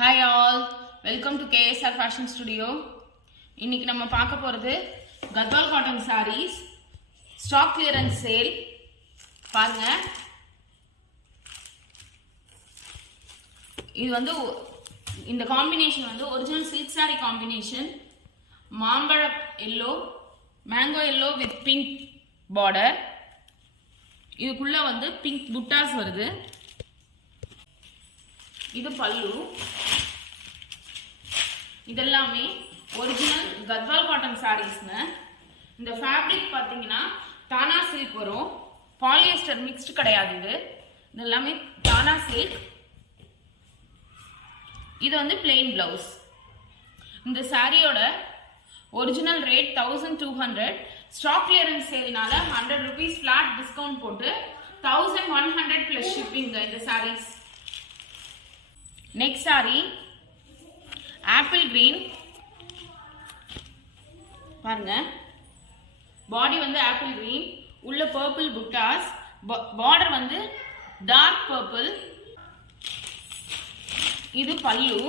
Hi all, welcome to KSR Fashion Studio. இன்னைக்கு நம்ம பார்க்க போறது Gadwal cotton sarees stock clearance sale. பாருங்க, இது வந்து இந்த காம்பினேஷன் வந்து ஒரிஜினல் silk saree காம்பினேஷன். மாம்பழ yellow, mango yellow with pink border. இதுக்குள்ள வந்து pink buttas வருது. இது பல்லு. இதெல்லாமே ஒரிஜினல் கத்வால் காட்டன் சாரீஸ்ங்க. இந்த ஃபேப்ரிக் பார்த்தீங்கன்னா தானா சில்க் வரும், பாலியஸ்டர் மிக்ஸ்டு கிடையாது. இது எல்லாமே தானா சில்க். இது வந்து பிளெயின் பிளவுஸ். இந்த சாரியோட ஒரிஜினல் ரேட் 1200. ஸ்டாக் கிளியரன்ஸ் சேல்னால 100 rupees ஃபிளாட் டிஸ்கவுண்ட் போட்டு 1100 பிளஸ் ஷிப்பிங் இந்த saris. Next sari apple green. பாருங்க, பாடி வந்து ஆப்பிள் கிரீன், உள்ள பர்பிள் புட்டாஸ், பார்டர் வந்து டார்க் பர்பிள். இது பல்லு.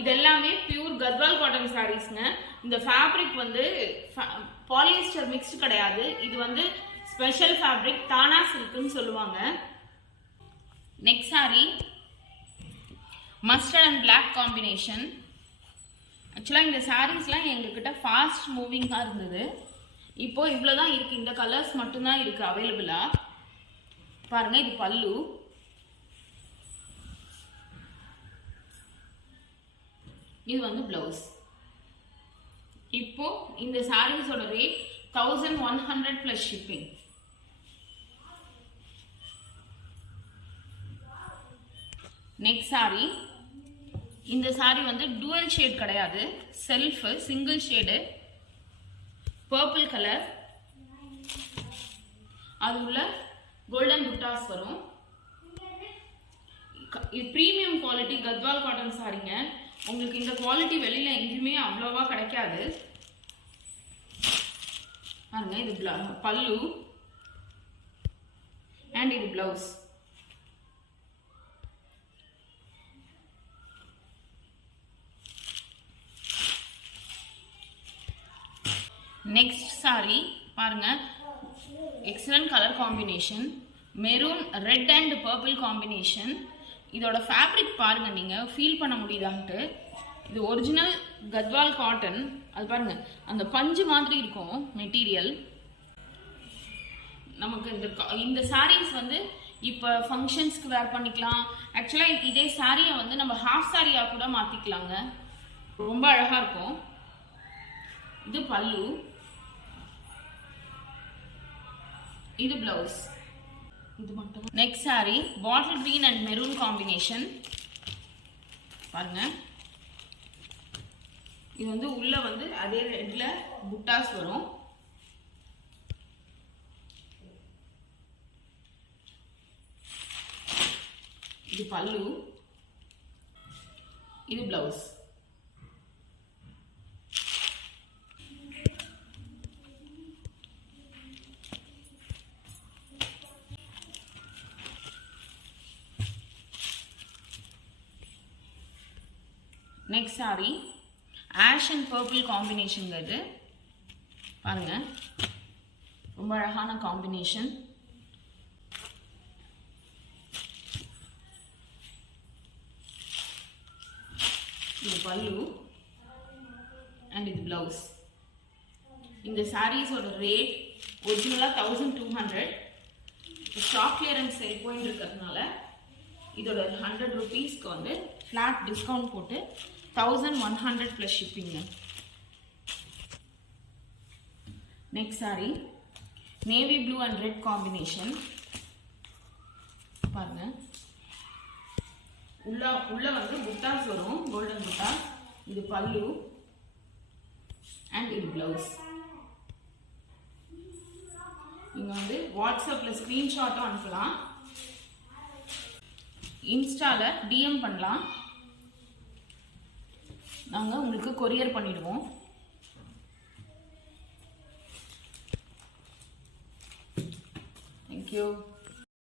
இது எல்லாமே பியூர் கத்வால் காட்டன் சாரீஸ்ங்க. இந்த ஃபேப்ரிக் வந்து பாலியஸ்டர் மிக்ஸ்டு கிடையாது. இது வந்து ஸ்பெஷல் ஃபேப்ரிக், தானா சில்க்னு சொல்லுவாங்க. Next sari mustard and black combination. ஆக்சுவலாக இந்த சாரீஸ்லாம் எங்ககிட்ட ஃபாஸ்ட் மூவிங்காக இருந்தது. இப்போ இவ்வளோ தான் இருக்குது, இந்த கலர்ஸ் மட்டும்தான் இருக்குது அவைலபிளாக. பாருங்கள், இது பல்லு. இது வந்து ப்ளவுஸ். இப்போ இந்த சாரீஸோட rate 1100 plus shipping. Next sari. இந்த சாரி வந்து டூவல் ஷேட் கிடையாது, self single shade, purple colour. அது உள்ள கோல்டன் புட்டாஸ் வரும். இது பிரீமியம் குவாலிட்டி கத்வால் காட்டன் சாரிங்க. உங்களுக்கு இந்த குவாலிட்டி வெளியில எங்கேயுமே அவ்வளோவா கிடைக்காது. பாருங்க, இது பல்லு அண்ட் இது பிளவுஸ். நெக்ஸ்ட் சாரி பாருங்க, excellent colour combination, maroon red and purple combination. இதோட ஃபேப்ரிக் பாருங்க, நீங்க ஃபீல் பண்ண முடியுதான்ட்டு. இது ஒரிஜினல் கத்வால் காட்டன். அது பாருங்க, அந்த பஞ்சு மாதிரி இருக்கும் மெட்டீரியல். நமக்கு இந்த சாரீஸ் வந்து இப்போ ஃபங்க்ஷன்ஸ்க்கு வேர் பண்ணிக்கலாம். ஆக்சுவலாக இதே சாரியை வந்து நம்ம ஹாஃப் சாரியாக கூட மாற்றிக்கலாங்க, ரொம்ப அழகாக இருக்கும். இது பல்லு, இது பிளவுஸ். இது மட்டும். Next sorry bottle green and maroon combination. பாருங்க, இது வந்து உள்ள வந்து அதே ரெட்ல புட்டாஸ் வரும். இது பல்லு, இது blouse. Next sorry ash and purple combination. இது பாருங்க, ரொம்ப அழகான காம்பினேஷன். இது பல்லு அண்ட் இது பிளவுஸ். இந்த சாரீஸோட ரேட் ஒரிஜினலாக 1200. ஸ்டாக் கிளியரன்ஸ் சேல் போயிட்டு இருக்கிறதுனால இதோட 100 rupeesக்கு வந்து ஃபிளாட் டிஸ்கவுண்ட் போட்டு 1100 ப்ளஸ் ஷிப்பிங்க. Next sari navy blue and red combination. பாருங்க, உள்ள வந்து புட்டாஸ் வரும், கோல்டன் புட்டாஸ். இது பல்லு அண்ட் இது பிளவுஸ். நீங்கள் வந்து வாட்ஸ்அப்பில் ஸ்க்ரீன்ஷாட்டும் அனுப்பலாம், இன்ஸ்டாவில் டிஎம் பண்ணலாம், நாங்கள் உங்களுக்கு கொரியர் பண்ணிடுவோம். தேங்க்யூ.